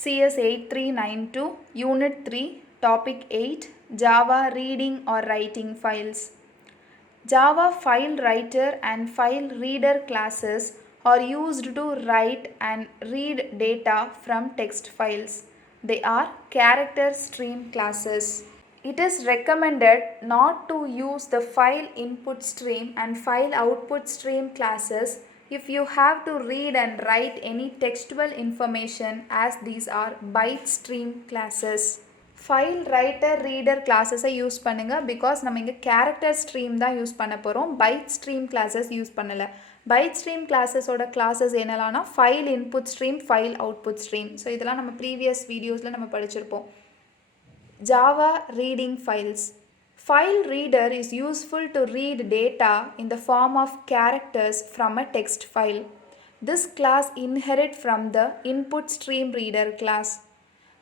CS 8392, Unit 3, Topic 8, Java Reading or Writing Files. Java File Writer and File Reader classes are used to write and read data from text files. They are character stream classes. It is recommended not to use the file input stream and file output stream classes if you have to read and write any textual information, as these are byte stream classes. File writer reader classes use பண்ணுங்க because நம்ம இங்க character stream தான் use பண்ண போறோம். byte stream classes use பண்ணல. byte stream classes ஓட classes என்னலானா file input stream, file output stream. So இதெல்லாம் நம்ம previous videosல நம்ம படிச்சிருப்போம். Java reading files. File reader is useful to read data in the form of characters from a text file. This class inherits from the input stream reader class.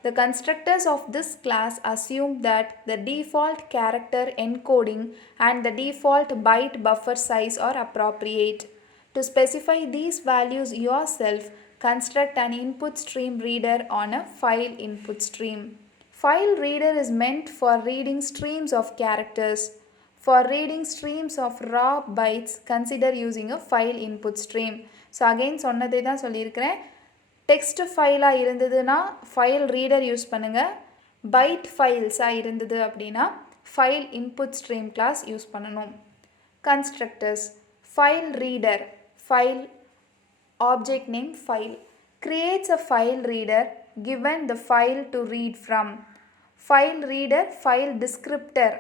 The constructors of this class assume that the default character encoding and the default byte buffer size are appropriate. To specify these values yourself, construct an input stream reader on a file input stream. File reader is meant for reading streams of characters. For reading streams of raw bytes, consider using a file input stream. So again சொன்னதே தான் சொல்லியிருக்கிறேன். Text ஃபைலாக இருந்ததுன்னா file reader use பண்ணுங்கள். Byte ஃபைல்ஸாக இருந்தது அப்படின்னா file input stream class use பண்ணணும். Constructors. File reader, file object name file, creates a file reader given the file to read from. File reader file descriptor,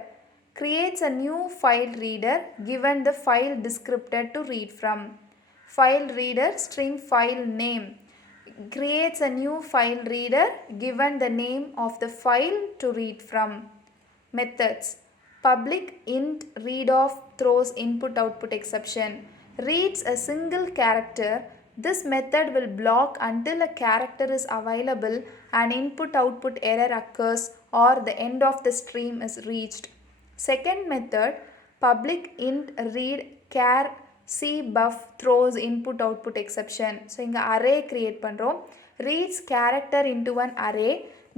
creates a new file reader given the file descriptor to read from. File reader string file name, creates a new file reader given the name of the file to read from. Methods. Public int readof throws input output exception, reads a single character. This method will block until a character is available and input output error occurs or the end of the stream is reached. Second method, public int read char cbuff throws input output exception. So inga array create பண்றோம். Reads character into an array.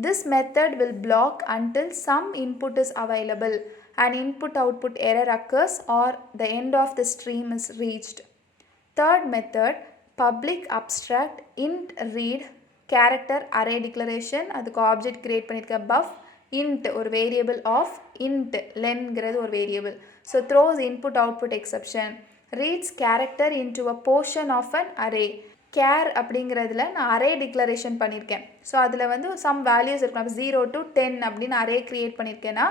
This method will block until some input is available and input output error occurs or the end of the stream is reached. Third method, public abstract int read character array declaration, அதுக்கு object create பண்ணிருக்க buff int ஒரு variable of int len-ங்கிறது ஒரு variable. So throws input output exception, reads character into a portion of an array. char அப்படிங்கிறதுல நான் array declaration பண்ணியிருக்கேன். So அதில் வந்து some values இருக்கலாம். 0 to 10 அப்படின்னு array create பண்ணியிருக்கேன்னா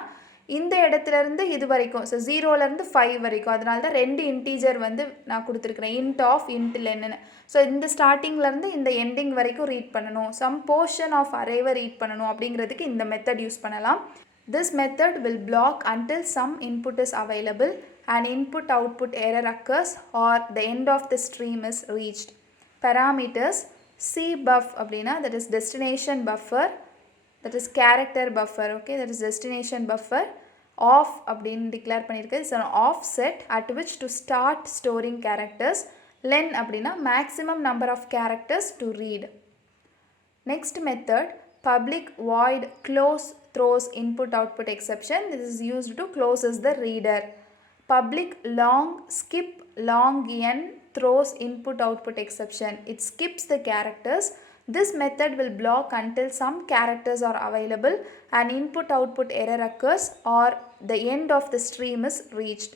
இந்த இடத்துலேருந்து இது வரைக்கும், ஸோ 0லேருந்து 5 வரைக்கும், அதனால தான் 2 இன்டீஜர் வந்து நான் கொடுத்துருக்குறேன், int ஆஃப் int லென்னு. ஸோ இந்த ஸ்டார்டிங்லேருந்து இந்த எண்டிங் வரைக்கும் ரீட் பண்ணணும், சம் போர்ஷன் ஆஃப் அரேவை ரீட் பண்ணணும் அப்படிங்கிறதுக்கு இந்த மெத்தட் யூஸ் பண்ணலாம். This method will black until some input is available and input output error occurs or the end of the stream is reached. Parameters. cbuff அப்படின்னா that is destination buffer, that is character buffer, okay, that is destination buffer. Off அப்படின்னு declare பண்ணியிருக்கு, it's an offset at which to start storing characters. len அப்படின்னா maximum number of characters to read. Next method, public void close throws input output exception. This is used to closes the reader. Public long skip long n throws input output exception. It skips the characters. This method will block until some characters are available and input output error occurs or the end of the stream is reached.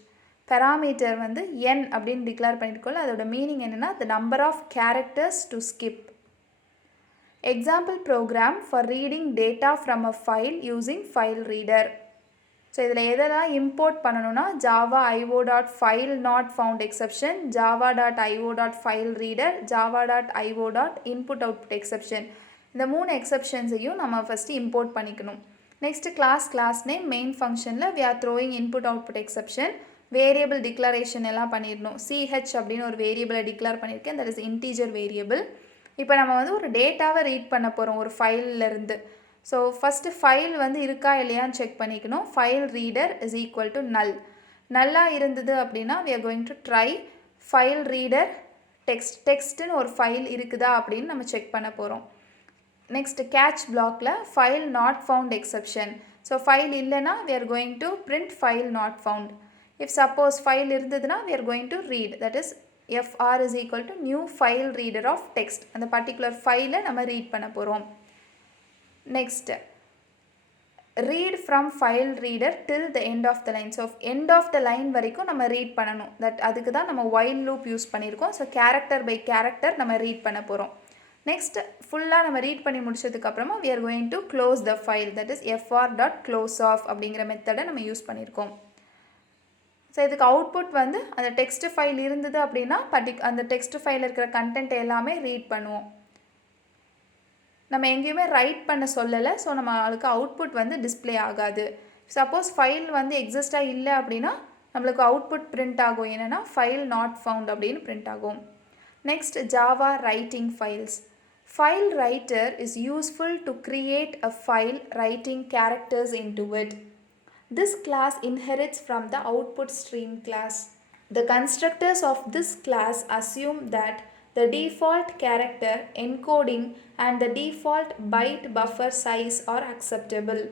Parameter வந்து n அப்படின்னு declare பண்ணியிருக்கோம்ல, அதோட meaning என்னன்னா the number of characters to skip. Example program for reading data from a file using file reader. So இதில் எதெல்லாம் import பண்ணணும்னா Java io.file not found exception, java.io.file reader, java.io.input output exception. இந்த 3 எக்ஸப்ஷன்ஸையும் நம்ம first import பண்ணிக்கணும். Next class name main ஃபங்க்ஷனில் we are throwing input output exception. Variable declaration எல்லாம் பண்ணிடணும். ch அப்படின்னு ஒரு வேரியபிளை டிக்ளேர் பண்ணியிருக்கேன், that is integer வேரியபிள். இப்போ நம்ம வந்து ஒரு டேட்டாவை ரீட் பண்ண போகிறோம் ஒரு ஃபைல்லேருந்து. ஸோ ஃபஸ்ட்டு ஃபைல் வந்து இருக்கா இல்லையான்னு செக் பண்ணிக்கணும். File reader is equal to null. நல்லாக இருந்தது அப்படின்னா we are going to try file reader டெக்ஸ்ட்டுன்னு ஒரு ஃபைல் இருக்குதா அப்படின்னு நம்ம செக் பண்ண போகிறோம். Next catch blockல file not found exception. So file இல்லைனா we are going to print file not found. If suppose file இருந்ததுனா we are going to read, that is fr is equal to new file reader of text. அந்த particular file நம்ம read பண்ண போகிறோம். Next read from file reader till the end of the line. So end of the line வரைக்கும் நம்ம read பண்ணணும். that அதுக்கு தான் நம்ம while loop யூஸ் பண்ணியிருக்கோம். So character by character நம்ம read பண்ண போகிறோம். நெக்ஸ்ட் ஃபுல்லாக நம்ம ரீட் பண்ணி முடிச்சதுக்கப்புறமா we are going to close the file, that is fr.closeoff அப்படிங்கிற மெத்தடை நம்ம யூஸ் பண்ணியிருக்கோம். ஸோ இதுக்கு அவுட்புட் வந்து அந்த டெக்ஸ்ட் ஃபைல் இருந்தது அப்படின்னா அந்த டெக்ஸ்ட் ஃபைலில் இருக்கிற கண்டென்ட் எல்லாமே ரீட் பண்ணுவோம். நம்ம எங்கேயுமே ரைட் பண்ண சொல்லலை, ஸோ நம்மளுக்கு அவுட்புட் வந்து டிஸ்பிளே ஆகாது. சப்போஸ் ஃபைல் வந்து எக்ஸிஸ்டாக இல்லை அப்படின்னா நம்மளுக்கு அவுட்புட் பிரிண்ட் ஆகும், என்னென்னா ஃபைல் நாட் ஃபவுண்ட் அப்படின்னு பிரிண்ட் ஆகும். Next Java writing files. File writer is useful to create a file writing characters into it. This class inherits from the output stream class. The constructors of this class assume that the default character encoding and the default byte buffer size are acceptable.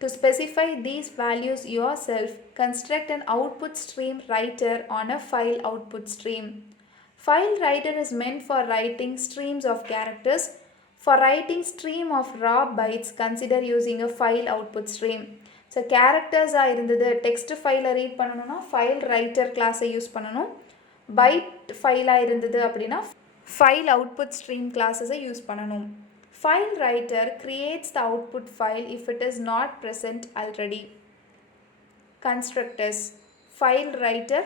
To specify these values yourself, construct an output stream writer on a file output stream. File writer is meant for writing streams of characters. For writing stream of raw bytes, consider using a file output stream. So characters இருந்தது text file read பண்ணனும்னா file writer class use பண்ணனும். byte file இருந்தது அப்படின்னா file output stream classes use பண்ணனும். File writer creates the output file if it is not present already. Constructors. File writer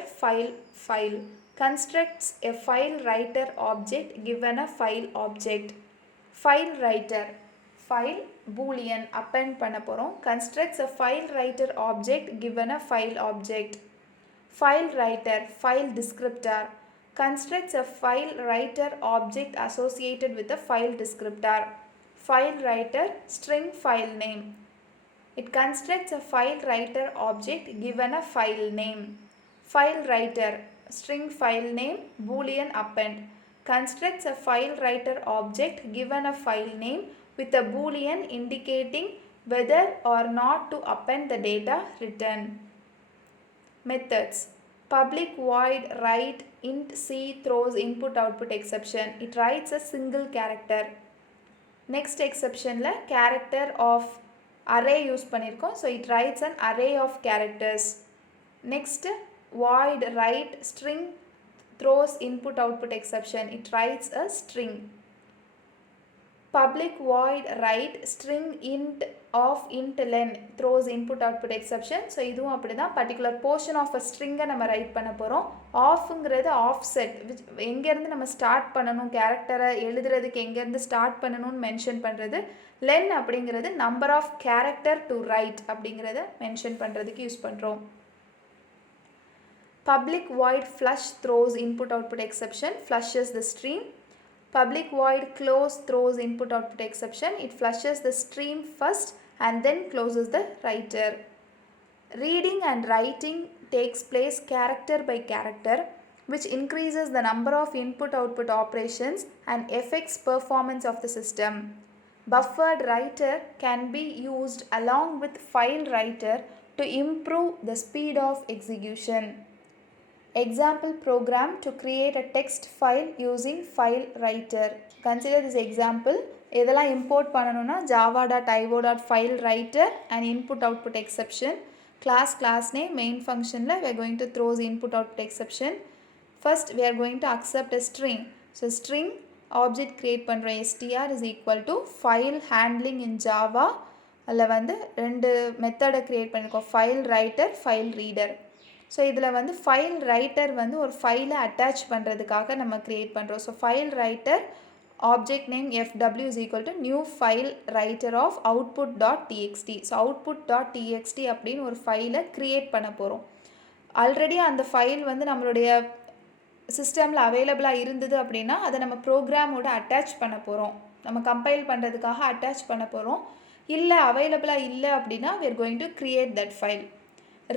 file constructs a file writer object given a file object. File writer file boolean append பண்ண போறோம். constructs a file writer object given a file object. File writer file descriptor constructs a file writer object associated with a file descriptor. File writer string file name. It constructs a file writer object given a file name. File writer string file name boolean append constructs a file writer object given a file name with a boolean indicating whether or not to append the data written. Methods. Public void write int c throws input output exception. It writes a single character. Next exception la character of array use பண்ணிருக்கோம், so it writes an array of characters. Next void write string throws input output exception. It writes a string. Public void write string int of int len throws input output exception. So இதுவும் அப்படிதான் particular portion of a string நம்ம right பண்ண போறோம். offங்கிறது offset, எங்க இருந்து நம்ம start பண்ணனும் கேரக்டரை எழுதுறதுக்கு எங்க இருந்து ஸ்டார்ட் பண்ணனும்னு மென்ஷன் பண்றது. len அப்படிங்கிறது number of character to write அப்படிங்கறத மென்ஷன் பண்றதுக்கு யூஸ் பண்றோம். Public void flush throws input output exception, flushes the stream. Public void close throws input output exception. It flushes the stream first and then closes the writer. Reading and writing takes place character by character, which increases the number of input output operations and affects performance of the system. Buffered writer can be used along with file writer to improve the speed of execution. Example program to create a text file using file writer. Consider this example. இதெல்லாம் import பண்ணனும்னா java.io.file writer and input output exception. class name main function we are going to throw the input output exception. First we are going to accept a string. So string object create பண்றோம், str is equal to file handling in java. அதில் வந்து ரெண்டு மெத்தடை create பண்ணிருக்கோம், file writer file reader. So இதில் வந்து file writer வந்து ஒரு ஃபைலை அட்டாச் பண்ணுறதுக்காக நம்ம க்ரியேட் பண்ணுறோம். So file writer object name fw is equal to new file writer of output.txt. So output.txt அப்படின்னு ஒரு ஃபைலை க்ரியேட் பண்ண போகிறோம். ஆல்ரெடி அந்த ஃபைல் வந்து நம்மளுடைய சிஸ்டமில் அவைலபிளாக இருந்தது அப்படின்னா அதை நம்ம ப்ரோக்ராமோட அட்டாச் பண்ண போகிறோம், நம்ம கம்பைல் பண்ணுறதுக்காக அட்டாச் பண்ண போகிறோம். இல்லை அவைலபிளாக இல்லை அப்படின்னா we are going to create that file.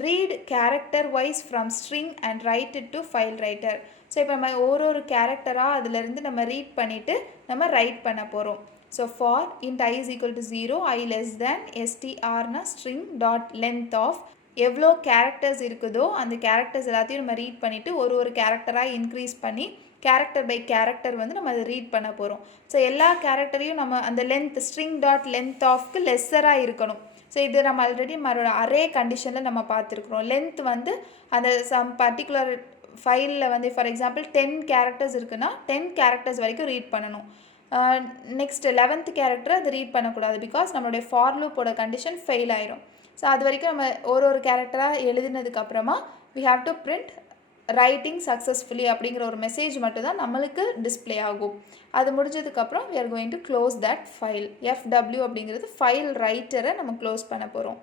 Read character wise from string and write it to file writer. So இப்போ நம்ம ஒரு கேரக்டராக அதிலிருந்து நம்ம ரீட் பண்ணிவிட்டு நம்ம ரைட் பண்ண போகிறோம். So for int I is equal to 0, I less than strனா string dot length of எவ்வளோ கேரக்டர்ஸ் இருக்குதோ அந்த கேரக்டர்ஸ் எல்லாத்தையும் நம்ம ரீட் பண்ணிவிட்டு ஒரு கேரக்டராக இன்க்ரீஸ் பண்ணி கேரக்டர் பை கேரக்டர் வந்து நம்ம அதை ரீட் பண்ண போகிறோம். ஸோ எல்லா கேரக்டரையும் நம்ம அந்த லென்த் ஸ்ட்ரிங் டாட் லென்த் ஆஃப்க்கு லெஸ்ஸராக இருக்கணும். ஸோ இது நம்ம ஆல்ரெடி அரே கண்டிஷனில் நம்ம பார்த்துருக்குறோம். லென்த் வந்து அந்த சம் பர்டிகுலர் ஃபைலில் வந்து ஃபார் எக்ஸாம்பிள் 10 கேரக்டர்ஸ் இருக்குன்னா 10 கேரக்டர்ஸ் வரைக்கும் ரீட் பண்ணணும். நெக்ஸ்ட் 11th கேரக்டர் அது ரீட் பண்ணக்கூடாது, பிகாஸ் நம்மளுடைய ஃபார் லூப்போட கண்டிஷன் ஃபெயில் ஆயிரும். ஸோ அது வரைக்கும் நம்ம ஒரு கேரக்டராக எழுதினதுக்கப்புறமா we have to print writing successfully அப்படிங்கிற ஒரு மெசேஜ் மட்டும் தான் நம்மளுக்கு டிஸ்பிளே ஆகும். அது முடிஞ்சதுக்கப்புறம் we are going to close that file. FW அப்படிங்கிறது ஃபைல் ரைட்டரை நம்ம க்ளோஸ் பண்ண போகிறோம்.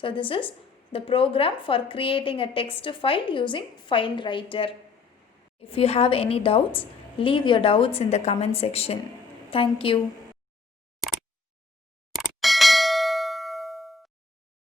So this is the program for creating a text file using file writer. If you have any doubts, leave your doubts in the comment section. Thank you.